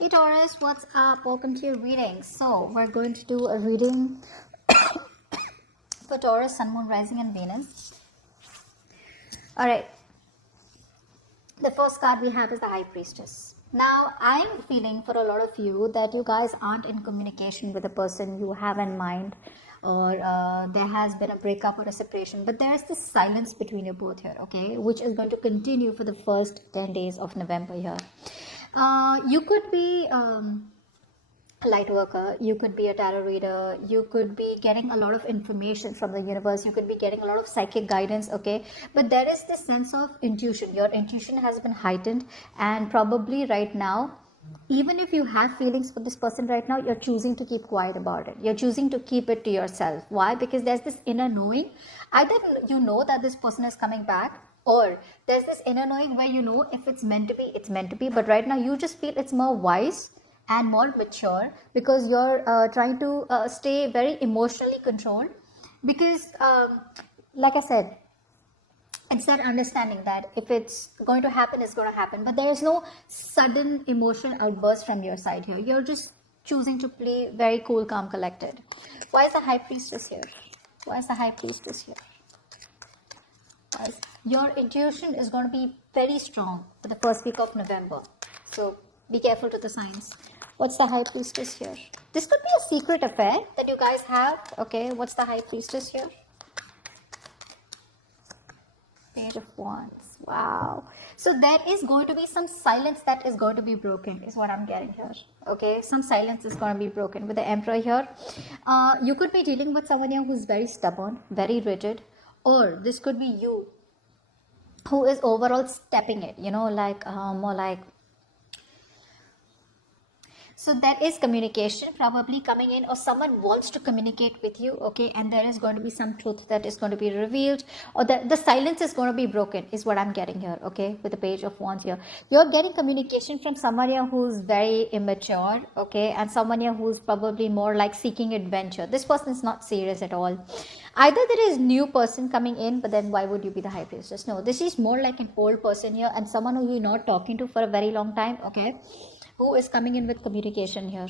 Hey Taurus, what's up? Welcome to your reading. So, we're going to do a reading for Taurus, Sun, Moon, Rising, and Venus. Alright, the first card we have is the High Priestess. Now, I'm feeling for a lot of you that you guys aren't in communication with the person you have in mind, or there has been a breakup or a separation, but there's this silence between you both here, okay, which is going to continue for the first 10 days of November here. You could be a light worker, you could be a tarot reader, you could be getting a lot of information from the universe, you could be getting a lot of psychic guidance, okay, but there is this sense of intuition. Your intuition has been heightened, and probably right now, even if you have feelings for this person right now, you're choosing to keep quiet about it. You're choosing to keep it to yourself. Why? Because there's this inner knowing. Either you know that this person is coming back, or there's this inner knowing where you know if it's meant to be, it's meant to be. But right now you just feel it's more wise and more mature, because you're trying to stay very emotionally controlled, because like I said, it's that understanding that if it's going to happen, it's going to happen, but there is no sudden emotion outburst from your side here. You're just choosing to play very cool, calm, collected. Why is the High Priestess here? Why is the High Priestess here? Your intuition is going to be very strong for the first week of November, so be careful to the signs. What's the High Priestess here? This could be a secret affair that you guys have. Okay, what's the High Priestess here? Page of Wands. Wow. So there is going to be some silence that is going to be broken, is what I'm getting here. Okay, some silence is going to be broken with the Emperor here. You could be dealing with someone here who's very stubborn, very rigid, or this could be you who is overall stepping it, you know, like more like. So there is communication probably coming in, or someone wants to communicate with you, okay, and there is going to be some truth that is going to be revealed, or the silence is going to be broken, is what I'm getting here, okay, with the Page of Wands here. You're getting communication from someone here who's very immature, okay, and someone here who's probably more like seeking adventure. This person is not serious at all. Either there is new person coming in, but then why would you be the High Priestess? No, this is more like an old person here, and someone who you're not talking to for a very long time, okay, who is coming in with communication here.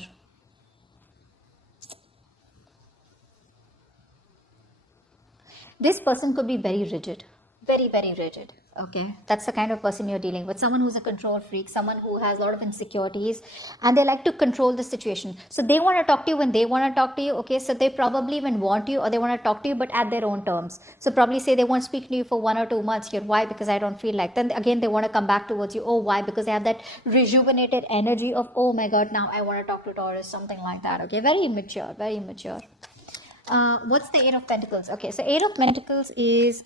This person could be very rigid, very, very rigid. Okay, that's the kind of person you're dealing with. Someone who's a control freak, someone who has a lot of insecurities, and they like to control the situation. So they want to talk to you when they want to talk to you. Okay, so they probably even want you, or they want to talk to you, but at their own terms. So probably say they won't speak to you for 1 or 2 months here. Why? Because I don't feel like. Then again, they want to come back towards you. Oh, why? Because they have that rejuvenated energy of, oh my God, now I want to talk to Taurus, something like that. Okay, very immature, very immature. What's the Eight of Pentacles? Okay, so Eight of Pentacles is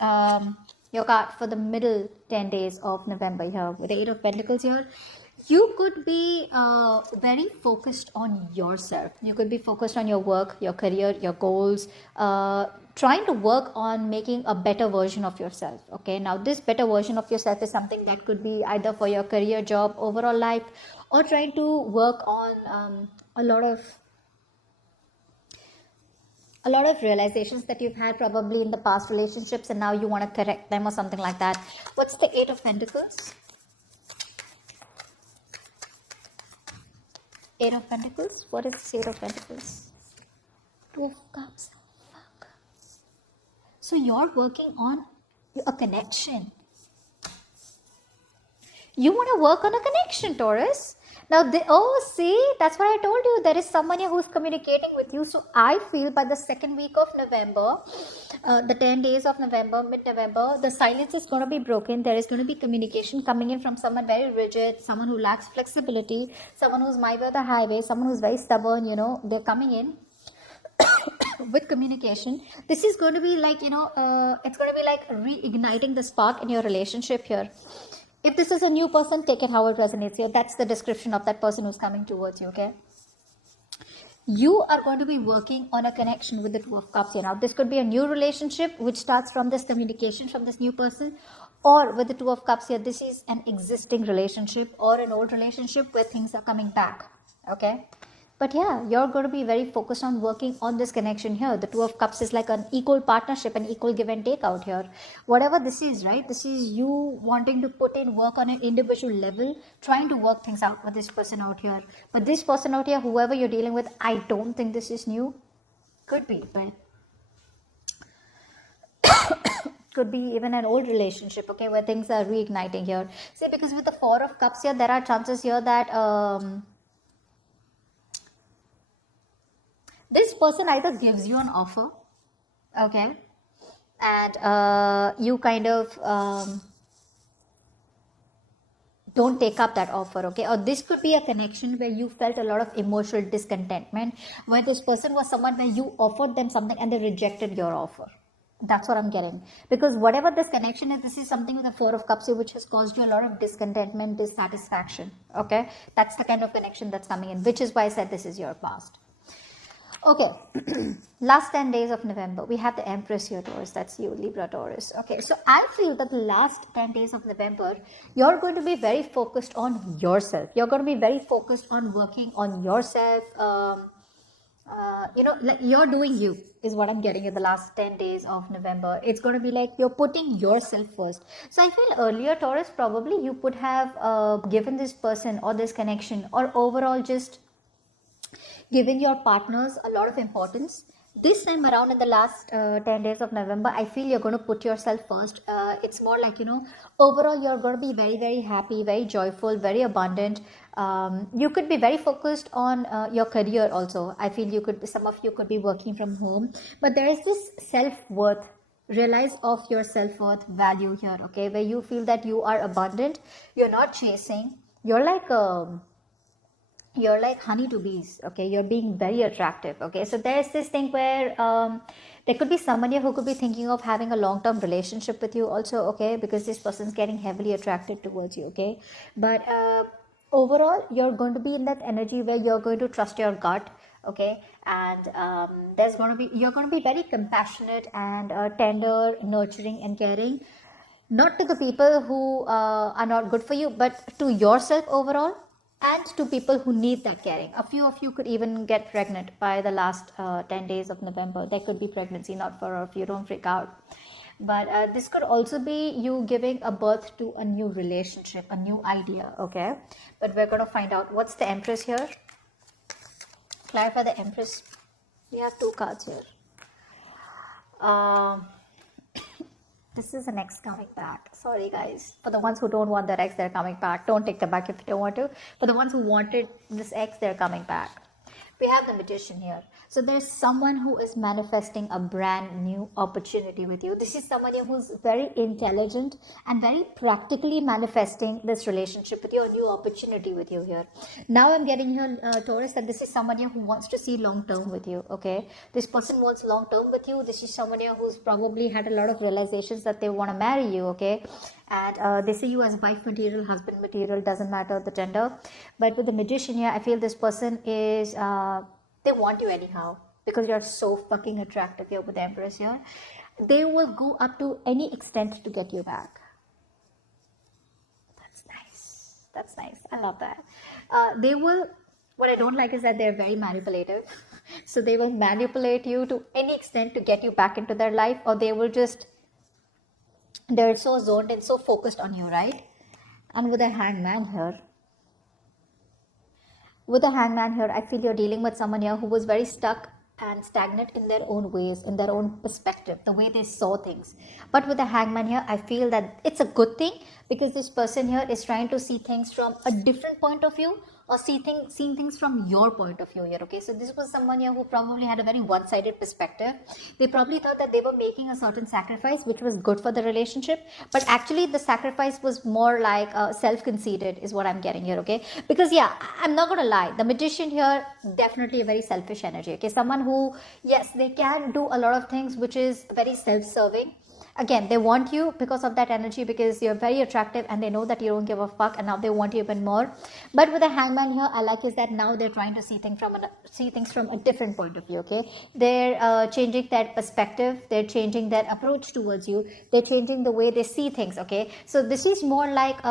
your card for the middle 10 days of November here. With the Eight of Pentacles here, you could be very focused on yourself. You could be focused on your work, your career, your goals, trying to work on making a better version of yourself. Okay, now this better version of yourself is something that could be either for your career, job, overall life, or trying to work on a lot of realizations that you've had probably in the past relationships, and now you want to correct them or something like that. What's the Eight of Pentacles? Eight of Pentacles? What is the Eight of Pentacles? Two of Cups. Fuck. So you're working on a connection. You want to work on a connection, Taurus. Now, see, that's what I told you. There is someone here who's communicating with you. So I feel by the second week of November, the 10 days of November, mid-November, the silence is going to be broken. There is going to be communication coming in from someone very rigid, someone who lacks flexibility, someone who's my way or the highway, someone who's very stubborn, you know, they're coming in with communication. This is going to be like, you know, it's going to be like reigniting the spark in your relationship here. If this is a new person, take it how it resonates here. That's the description of that person who's coming towards you, okay? You are going to be working on a connection with the Two of Cups here. Now, this could be a new relationship which starts from this communication from this new person, or with the Two of Cups here, this is an existing relationship or an old relationship where things are coming back, okay? But yeah, you're going to be very focused on working on this connection here. The Two of Cups is like an equal partnership, an equal give and take out here. Whatever this is, right? This is you wanting to put in work on an individual level, trying to work things out with this person out here. But this person out here, whoever you're dealing with, I don't think this is new. Could be, but could be even an old relationship, okay, where things are reigniting here. See, because with the Four of Cups here, there are chances here that this person either gives you an offer, okay, and you kind of don't take up that offer, okay, or this could be a connection where you felt a lot of emotional discontentment, where this person was someone where you offered them something and they rejected your offer. That's what I'm getting. Because whatever this connection is, this is something with the Four of Cups here, which has caused you a lot of discontentment, dissatisfaction. Okay, that's the kind of connection that's coming in, which is why I said this is your past. Okay, last 10 days of November, we have the Empress here, Taurus. That's you, Libra, Taurus. Okay, so I feel that the last 10 days of November, you're going to be very focused on yourself. You're going to be very focused on working on yourself. Like you're doing you is what I'm getting in the last 10 days of November. It's going to be like you're putting yourself first. So I feel earlier, Taurus, probably you could have given this person or this connection or overall just given your partners a lot of importance. This time around in the last 10 days of November, I feel you're going to put yourself first. It's more like, overall you're going to be very, very happy, very joyful, very abundant. You could be very focused on your career also. I feel some of you could be working from home, but there is this self-worth, realize of your self-worth value here, okay, where you feel that you are abundant, you're not chasing, you're like honey to bees, okay, you're being very attractive, okay. So there's this thing where there could be somebody who could be thinking of having a long-term relationship with you also, okay, because this person's getting heavily attracted towards you, okay. But overall you're going to be in that energy where you're going to trust your gut, okay, and you're going to be very compassionate and tender, nurturing and caring, not to the people who are not good for you, but to yourself overall, and to people who need that caring. A few of you could even get pregnant by the last 10 days of November. There could be pregnancy, not for all of you, don't freak out. But this could also be you giving a birth to a new relationship, a new idea, okay? But we're going to find out. What's the Empress here? Clarify the Empress. We have two cards here. This is an ex coming back. Sorry, guys. For the ones who don't want their ex, they're coming back. Don't take them back if you don't want to. For the ones who wanted this ex, they're coming back. We have the Magician here. So there's someone who is manifesting a brand new opportunity with you. This is somebody who's very intelligent and very practically manifesting this relationship with you, a new opportunity with you here. Now I'm getting here, Taurus, that this is somebody who wants to see long term with you, okay? This person wants long term with you. This is somebody who's probably had a lot of realizations that they want to marry you, okay? And they see you as wife material, husband material, doesn't matter the gender. But with the Magician here, I feel this person is they want you anyhow because you're so fucking attractive here with the Empress here. They will go up to any extent to get you back. That's nice. I love that. What I don't like is that they're very manipulative. So they will manipulate you to any extent to get you back into their life, or they're so zoned and so focused on you, right? And with a Hangman here, I feel you're dealing with someone here who was very stuck and stagnant in their own ways, in their own perspective, the way they saw things. But with the Hangman here, I feel that it's a good thing because this person here is trying to see things from a different point of view, or seeing things from your point of view here, okay? So this was someone here who probably had a very one-sided perspective. They probably thought that they were making a certain sacrifice which was good for the relationship, but actually the sacrifice was more like self-conceited is what I'm getting here, okay? Because yeah, I'm not gonna lie, the Magician here, definitely a very selfish energy, okay? Someone who, yes, they can do a lot of things which is very self-serving. Again, they want you because of that energy, because you're very attractive and they know that you don't give a fuck, and now they want you even more. But with the Hangman here, I like is that now they're trying to see things from a different point of view, okay? They're changing that perspective, they're changing their approach towards you, they're changing the way they see things, okay? So this is more like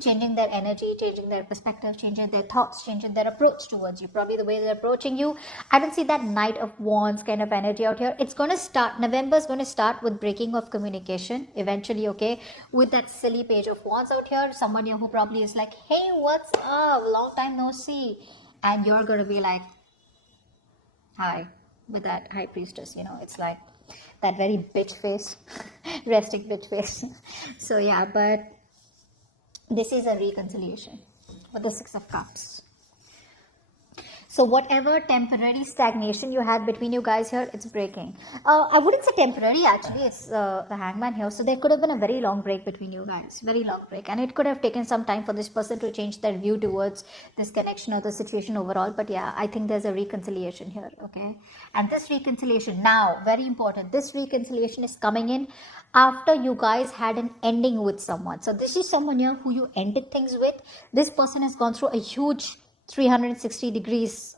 changing their energy, changing their perspective, changing their thoughts, changing their approach towards you. Probably the way they're approaching you. I don't see that Knight of Wands kind of energy out here. It's going to start, November is going to start with breaking of communication eventually, okay? With that silly Page of Wands out here, someone here who probably is like, hey, what's up? Long time no see. And you're going to be like, hi, with that High Priestess, it's like that very bitch face, resting bitch face. So yeah, but this is a reconciliation with the Six of Cups. So whatever temporary stagnation you had between you guys here, it's breaking. I wouldn't say temporary, actually. It's the Hangman here. So there could have been a very long break between you guys. Very long break. And it could have taken some time for this person to change their view towards this connection or the situation overall. But yeah, I think there's a reconciliation here, okay? And this reconciliation, now, very important, this reconciliation is coming in after you guys had an ending with someone. So this is someone here who you ended things with. This person has gone through a huge 360 degrees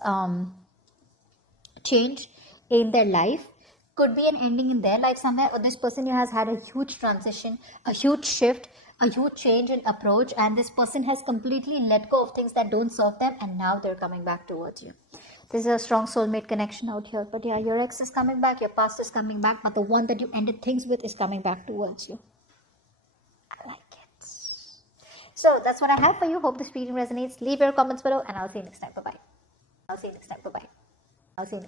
change in their life. Could be an ending in their life somewhere, or this person has had a huge transition, a huge shift, a huge change in approach, and this person has completely let go of things that don't serve them, and now they're coming back towards you. There's a strong soulmate connection out here. But yeah, your ex is coming back, your past is coming back, but the one that you ended things with is coming back towards you. I like it. So that's what I have for you. Hope this reading resonates. Leave your comments below, and I'll see you next time. Bye-bye. I'll see you next time. Bye-bye. I'll see you next time.